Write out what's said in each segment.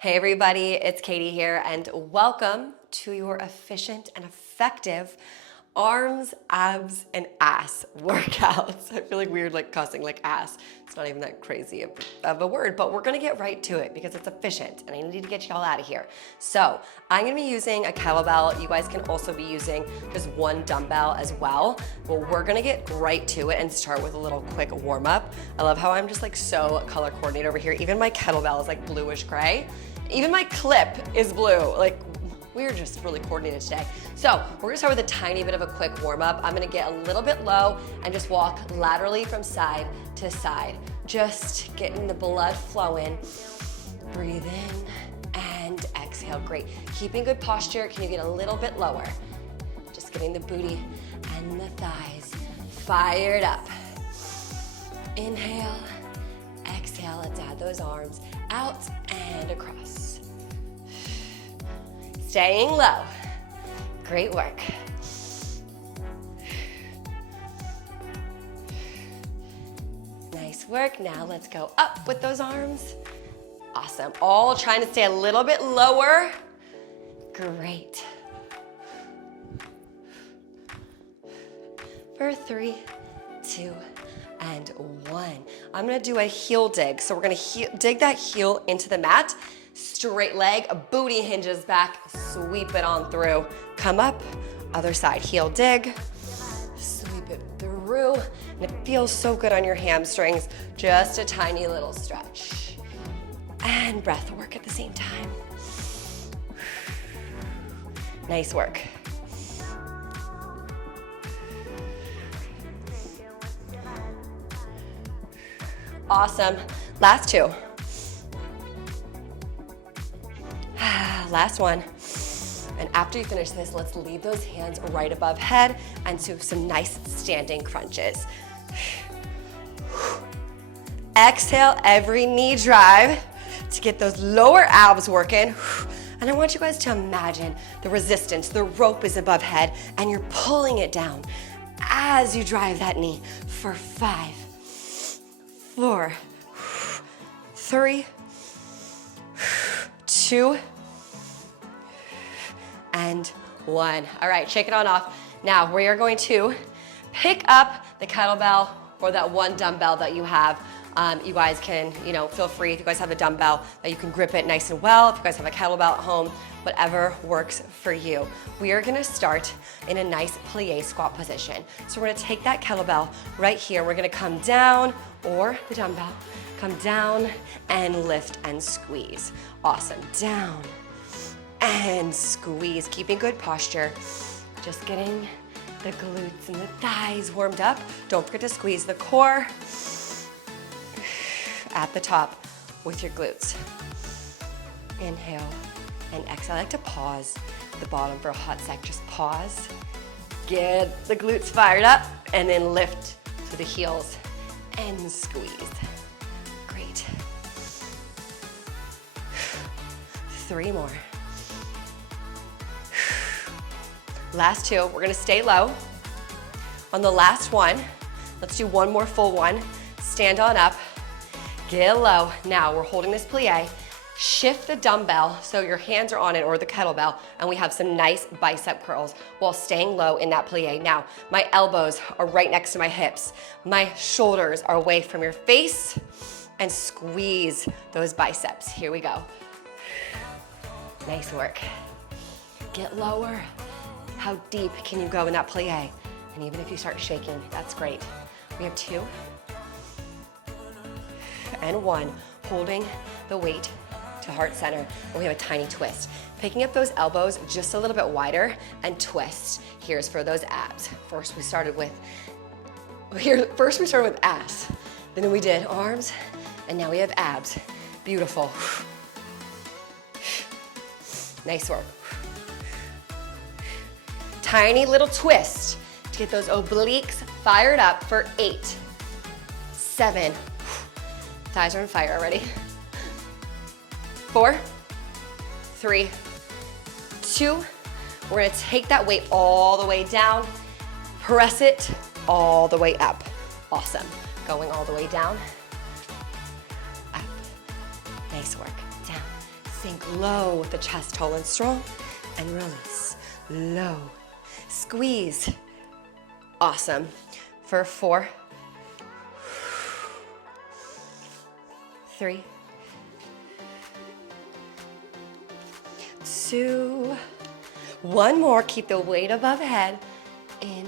Hey everybody, it's Katie here and welcome to your efficient and effective arms, abs, and ass workouts. I feel like weird like cussing like ass. It's not even that crazy of a word, but we're gonna get right to it because it's efficient and I need to get y'all out of here. So I'm gonna be using a kettlebell. You guys can also be using just one dumbbell as well. But we're gonna get right to it and start with a little quick warm up. I love how I'm just like so color coordinated over here. Even my kettlebell is like bluish gray. Even my clip is blue. Like, we're just really coordinated today. So we're gonna start with a tiny bit of a quick warm up. I'm gonna get a little bit low and just walk laterally from side to side. Just getting the blood flowing. Breathe in and exhale, great. Keeping good posture, can you get a little bit lower? Just getting the booty and the thighs fired up. Inhale, exhale, let's add those arms out and across. Staying low. Great work. Nice work. Now let's go up with those arms. Awesome. All trying to stay a little bit lower. Great. For 3, 2, and 1. I'm gonna do a heel dig. So we're gonna dig that heel into the mat. Straight leg, booty hinges back, sweep it on through. Come up, other side, heel dig. Sweep it through. And it feels so good on your hamstrings. Just a tiny little stretch. And breath work at the same time. Nice work. Awesome. Last two. Last one. And after you finish this, let's leave those hands right above head and do some nice standing crunches. Exhale, every knee drive to get those lower abs working. And I want you guys to imagine the resistance. The rope is above head and you're pulling it down as you drive that knee for 5, 4, 3, 2, and 1. All right, shake it on off. Now we are going to pick up the kettlebell or that one dumbbell that you have. You guys can, feel free if you guys have a dumbbell that you can grip it nice and well. If you guys have a kettlebell at home, whatever works for you. We are gonna start in a nice plie squat position. So we're gonna take that kettlebell right here. We're gonna come down, or the dumbbell, come down and lift and squeeze. Awesome, down and squeeze, keeping good posture. Just getting the glutes and the thighs warmed up. Don't forget to squeeze the core at the top with your glutes. Inhale and exhale. I like to pause at the bottom for a hot sec. Just pause, get the glutes fired up, and then lift to the heels and squeeze. Great. 3 more. Last 2, we're gonna stay low. On the last one, let's do one more full one. Stand on up, get low. Now we're holding this plie. Shift the dumbbell so your hands are on it or the kettlebell, and we have some nice bicep curls while staying low in that plie. Now, my elbows are right next to my hips. My shoulders are away from your face, and squeeze those biceps. Here we go. Nice work. Get lower. How deep can you go in that plie? And even if you start shaking, that's great. We have 2 and 1, holding the weight to heart center, and we have a tiny twist. Picking up those elbows just a little bit wider and twist. Here's for those abs. First we started with ass. Then we did arms, and now we have abs. Beautiful. Nice work. Tiny little twist to get those obliques fired up for 8, 7. Thighs are on fire already. 4, 3, 2. We're gonna take that weight all the way down, press it all the way up. Awesome. Going all the way down, up. Nice work. Down, Sink low with the chest tall and strong, and release. Low. Squeeze. Awesome. For 4, 3, 2, 1 more. Keep the weight above head. In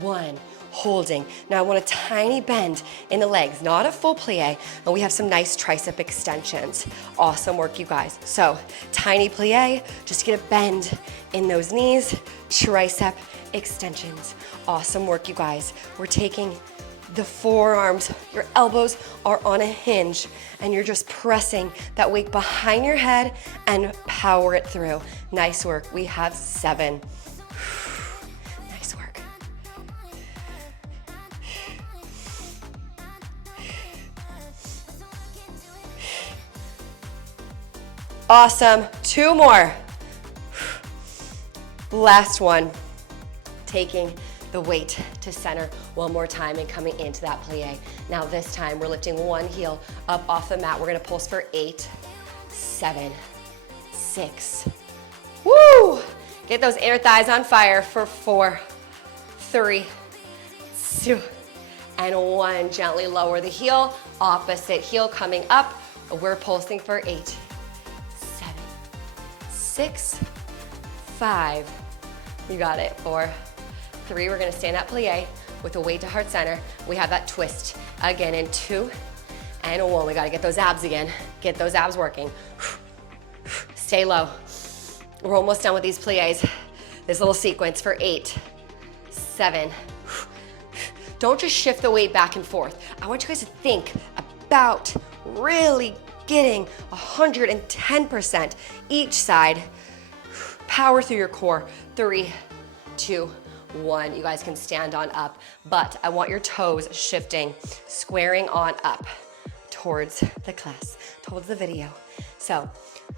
1. Holding. Now I want a tiny bend in the legs, not a full plie, and we have some nice tricep extensions. Awesome work, you guys. So tiny plie, just get a bend in those knees, tricep extensions. Awesome work, you guys. We're taking the forearms, your elbows are on a hinge, and you're just pressing that weight behind your head and power it through. Nice work. We have 7. Nice work. Awesome. 2 more. Last one. Taking the weight to center one more time and coming into that plie. Now this time we're lifting one heel up off the mat. We're gonna pulse for 8, 7, 6. Woo! Get those inner thighs on fire for 4, 3, 2, and 1. Gently lower the heel, opposite heel coming up. We're pulsing for 8, 7, 6, 5. You got it. 4, 3, we're gonna stay in that plie with the weight to heart center. We have that twist again in 2 and 1. We gotta get those abs again. Get those abs working. Stay low. We're almost done with these plies. This little sequence for 8, 7. Don't just shift the weight back and forth. I want you guys to think about really getting 110% each side. Power through your core. 3, 2, 1. You guys can stand on up, but I want your toes shifting, squaring on up towards the class, towards the video. So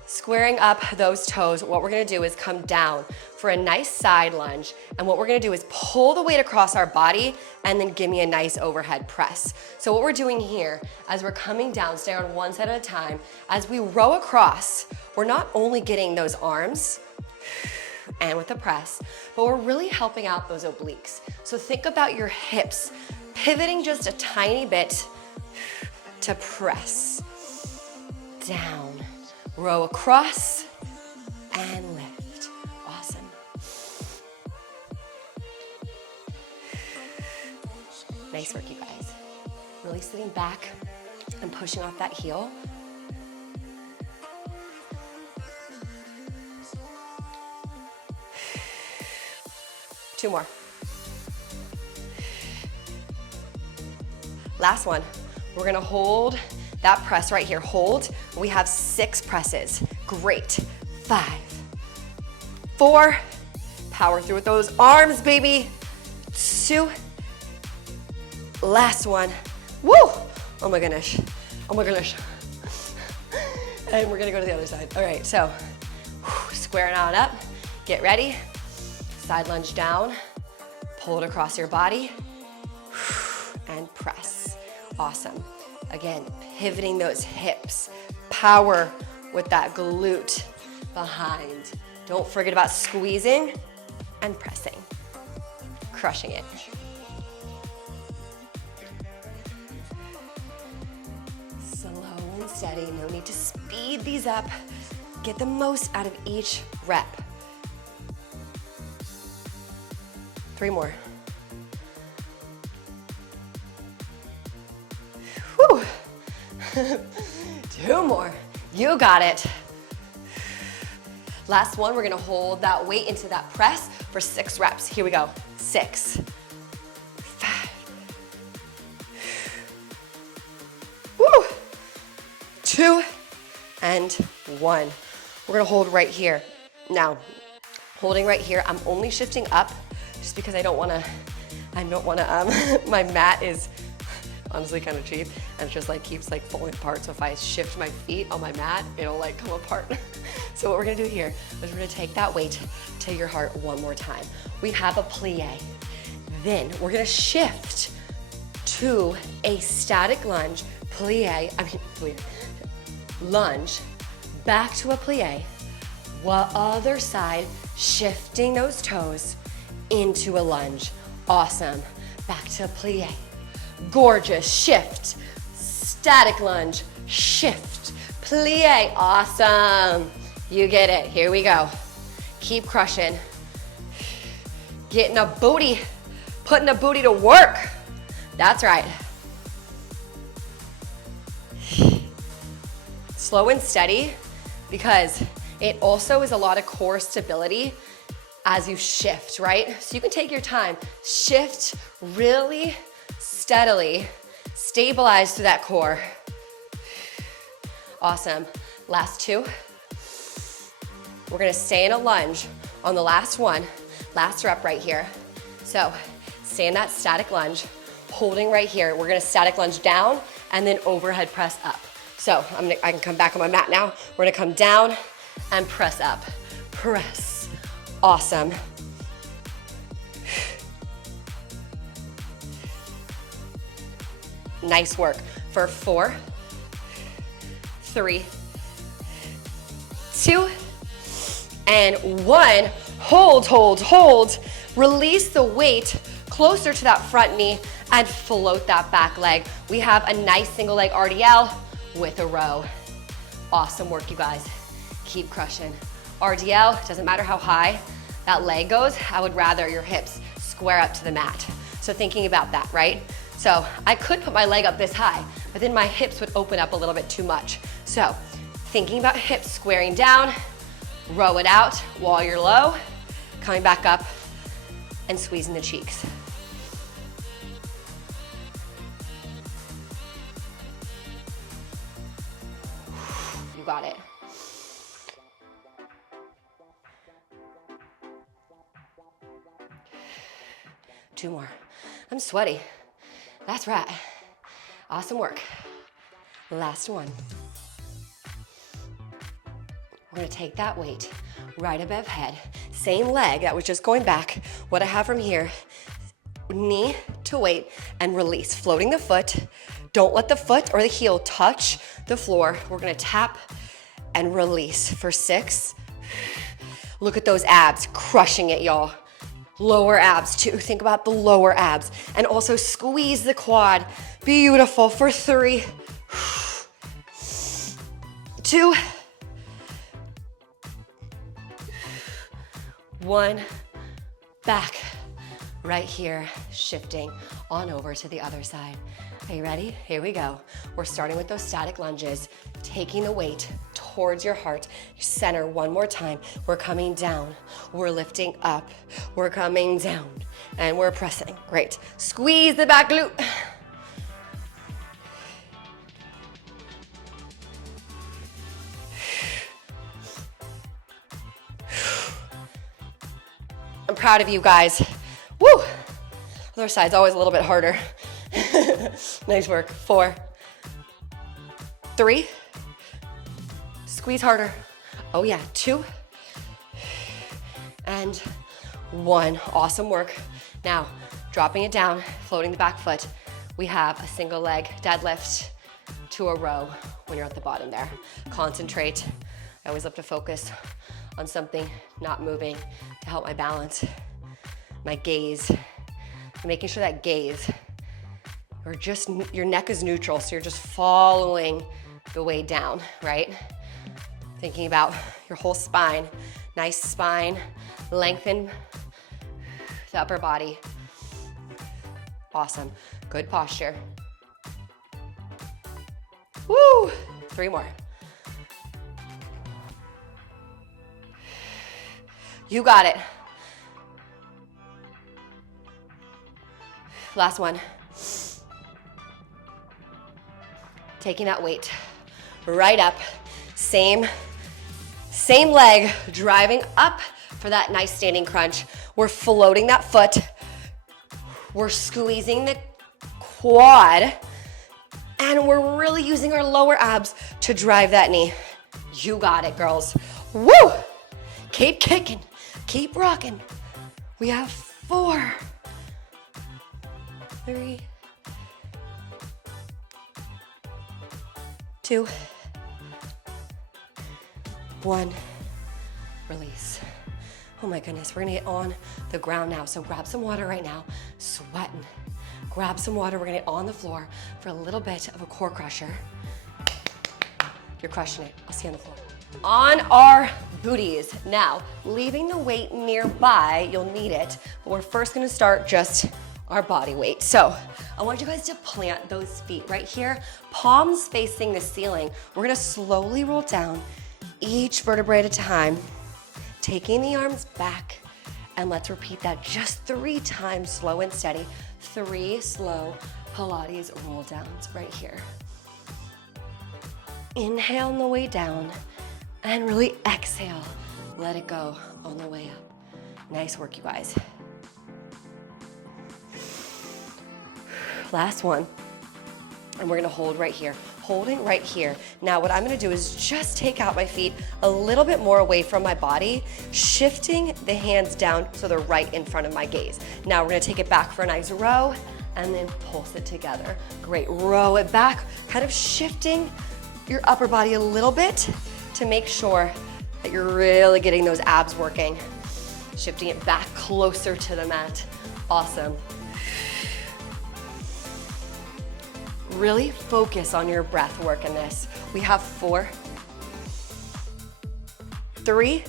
squaring up those toes, what we're gonna do is come down for a nice side lunge, and what we're gonna do is pull the weight across our body and then give me a nice overhead press. So what we're doing here, as we're coming down, stay on one side at a time, as we row across, we're not only getting those arms and with the press, but we're really helping out those obliques. So think about your hips, pivoting just a tiny bit to press. Down, row across, and lift. Awesome. Nice work, you guys. Really sitting back and pushing off that heel. Two more. Last one. We're gonna hold that press right here. Hold. We have 6 presses. Great. 5, 4. Power through with those arms, baby. 2. Last one. Woo! Oh my goodness. Oh my goodness. And we're gonna go to the other side. All right, so squaring on up. Get ready. Side lunge down, pull it across your body, and press. Awesome. Again, pivoting those hips. Power with that glute behind. Don't forget about squeezing and pressing. Crushing it. Slow and steady, no need to speed these up. Get the most out of each rep. 3 more. Whew. 2 more. You got it. Last one, we're gonna hold that weight into that press for 6 reps. Here we go. 6, 5. Woo. 2 and 1. We're gonna hold right here. Now, holding right here, I'm only shifting up just because I don't wanna, my mat is honestly kind of cheap and it just like keeps like falling apart. So if I shift my feet on my mat, it'll like come apart. So what we're gonna do here is we're gonna take that weight to your heart one more time. We have a plie. Then we're gonna shift to a static lunge, lunge, back to a plie. Other side, shifting those toes into a lunge. Awesome. Back to a plie. Gorgeous. Shift. Static lunge. Shift. Plie. Awesome. You get it. Here we go. Keep crushing. Getting a booty. Putting a booty to work. That's right. Slow and steady, because it also is a lot of core stability as you shift, right? So you can take your time. Shift really steadily. Stabilize through that core. Awesome. Last two. We're gonna stay in a lunge on the last one. Last rep right here. So stay in that static lunge, holding right here. We're gonna static lunge down and then overhead press up. So I can come back on my mat now. We're gonna come down and press up. Press. Awesome. Nice work. For 4, 3, 2, and 1. Hold, hold, hold. Release the weight closer to that front knee and float that back leg. We have a nice single leg RDL with a row. Awesome work, you guys. Keep crushing. RDL, doesn't matter how high that leg goes, I would rather your hips square up to the mat. So thinking about that, right? So I could put my leg up this high, but then my hips would open up a little bit too much. So thinking about hips squaring down, row it out while you're low, coming back up and squeezing the cheeks. You got it. Two more. I'm sweaty. That's right. Awesome work. Last one. We're gonna take that weight right above head. Same leg that was just going back. What I have from here, knee to weight and release. Floating the foot. Don't let the foot or the heel touch the floor. We're gonna tap and release for 6. Look at those abs, crushing it, y'all. Lower abs too, think about the lower abs. And also squeeze the quad. Beautiful, for 3, 2, 1, back. Right here, shifting on over to the other side. Are you ready? Here we go. We're starting with those static lunges, taking the weight towards your heart. Center one more time. We're coming down. We're lifting up. We're coming down. And we're pressing. Great. Squeeze the back glute. I'm proud of you guys. Woo! Other side's always a little bit harder. Nice work. 4, 3, squeeze harder. Oh yeah, 2, and 1. Awesome work. Now, dropping it down, floating the back foot. We have a single leg deadlift to a row when you're at the bottom there. Concentrate. I always love to focus on something not moving to help my balance, my gaze. Making sure that gaze, or just your neck is neutral, so you're just following the way down, right? Thinking about your whole spine. Nice spine, lengthen the upper body. Awesome, good posture. Woo, 3 more. You got it. Last one. Taking that weight right up. Same leg, driving up for that nice standing crunch. We're floating that foot. We're squeezing the quad. And we're really using our lower abs to drive that knee. You got it, girls. Woo! Keep kicking, keep rocking. We have 4, 3, 2, 1, release. Oh my goodness, we're gonna get on the ground now. So grab some water right now, sweating. Grab some water, we're gonna get on the floor for a little bit of a core crusher. You're crushing it, I'll see you on the floor. On our booties. Now, leaving the weight nearby, you'll need it, but we're first gonna start just our body weight. So I want you guys to plant those feet right here, palms facing the ceiling. We're gonna slowly roll down each vertebrae at a time, taking the arms back, and let's repeat that just 3 times, slow and steady. 3 slow Pilates roll downs right here. Inhale on the way down, and really exhale, let it go on the way up. Nice work, you guys. Last one, and we're gonna hold right here. Holding right here. Now what I'm gonna do is just take out my feet a little bit more away from my body, shifting the hands down so they're right in front of my gaze. Now we're gonna take it back for a nice row, and then pulse it together. Great, row it back, kind of shifting your upper body a little bit to make sure that you're really getting those abs working. Shifting it back closer to the mat. Awesome. Really focus on your breath work in this. We have 4, 3.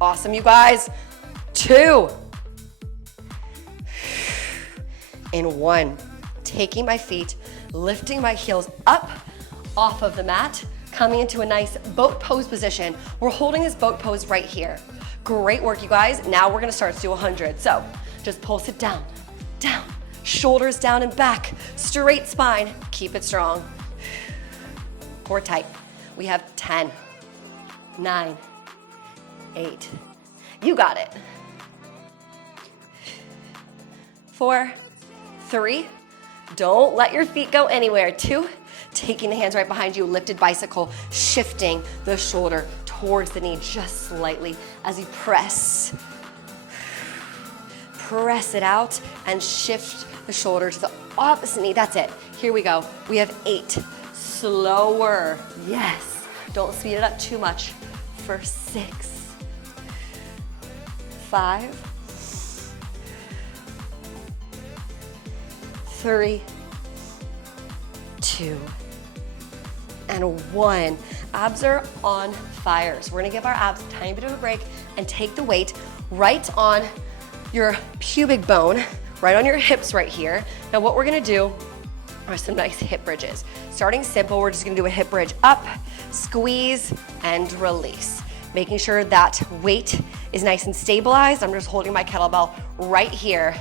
Awesome, you guys. 2. And 1. Taking my feet, lifting my heels up off of the mat, coming into a nice boat pose position. We're holding this boat pose right here. Great work, you guys. Now we're gonna start to do 100. So just pulse it down, down, shoulders down and back, straight spine, keep it strong. Core tight. We have 10, 9, 8. You got it. 4, 3. Don't let your feet go anywhere. 2, taking the hands right behind you, lifted bicycle, shifting the shoulder towards the knee just slightly as you press. Press it out and shift the shoulder to the opposite knee. That's it. Here we go. We have 8. Slower. Yes. Don't speed it up too much. For 6, 5, 3, 2, and 1. Abs are on fire. So we're gonna give our abs a tiny bit of a break and take the weight right on your pubic bone, right on your hips right here. Now what we're gonna do are some nice hip bridges. Starting simple, we're just gonna do a hip bridge up, squeeze, and release. Making sure that weight is nice and stabilized. I'm just holding my kettlebell right here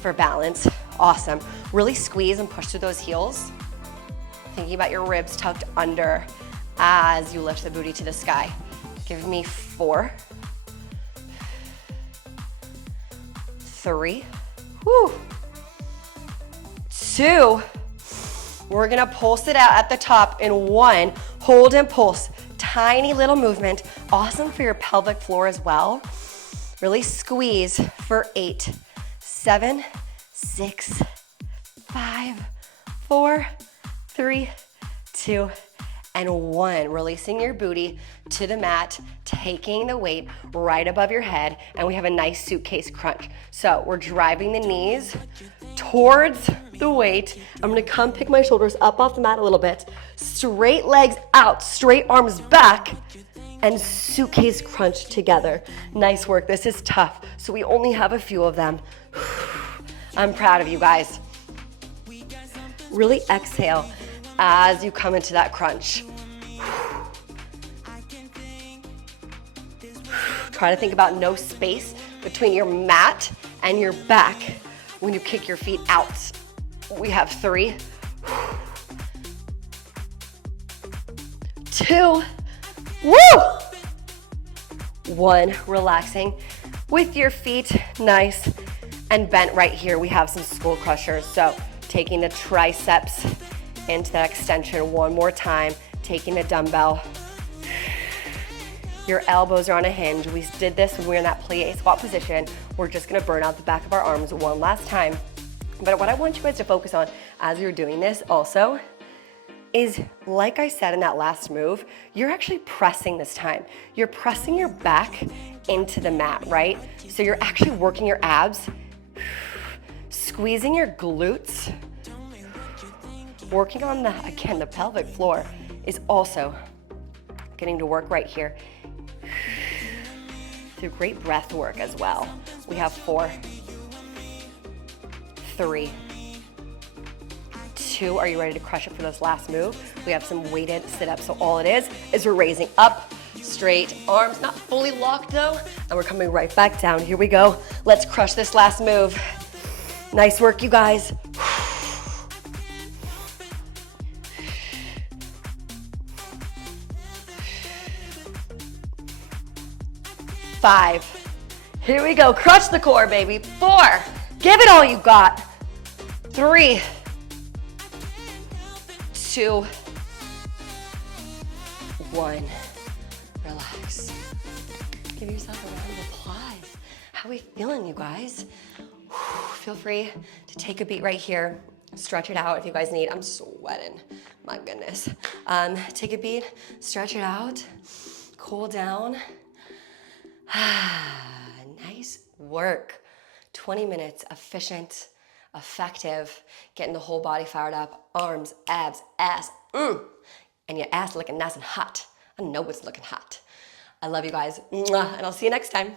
for balance. Awesome. Really squeeze and push through those heels. Thinking about your ribs tucked under as you lift the booty to the sky. Give me 4, 3, 2. We're gonna pulse it out at the top in 1. Hold and pulse. Tiny little movement. Awesome for your pelvic floor as well. Really squeeze for 8, 7, 6, 5, 4, 3, 2, and 1. Releasing your booty to the mat, taking the weight right above your head, and we have a nice suitcase crunch. So we're driving the knees towards the weight. I'm gonna come pick my shoulders up off the mat a little bit, straight legs out, straight arms back, and suitcase crunch together. Nice work. This is tough, so we only have a few of them. I'm proud of you guys. Really exhale as you come into that crunch. Try to think about no space between your mat and your back when you kick your feet out. We have 3, 2, 1. Relaxing with your feet nice and bent right here. We have some skull crushers. So taking the triceps into that extension one more time, taking the dumbbell. Your elbows are on a hinge. We did this when we were in that plie squat position. We're just gonna burn out the back of our arms one last time. But what I want you guys to focus on as you're doing this also is, like I said in that last move, you're actually pressing this time. You're pressing your back into the mat, right? So you're actually working your abs, squeezing your glutes, working on again, the pelvic floor is also getting to work right here. Through great breath work as well. We have 4, 3, 2. Are you ready to crush it for this last move? We have some weighted sit-ups. So all it is we're raising up, straight arms, not fully locked though, and we're coming right back down. Here we go. Let's crush this last move. Nice work, you guys. 5. Here we go. Crush the core, baby. 4. Give it all you got. 3, 2, 1. Relax. Give yourself a round of applause. How are we feeling, you guys? Feel free to take a beat right here. Stretch it out if you guys need. I'm sweating. My goodness. Take a beat. Stretch it out. Cool down. Nice work. 20 minutes, efficient, effective, getting the whole body fired up, arms, abs, ass, and your ass looking nice and hot. I know it's looking hot. I love you guys, and I'll see you next time.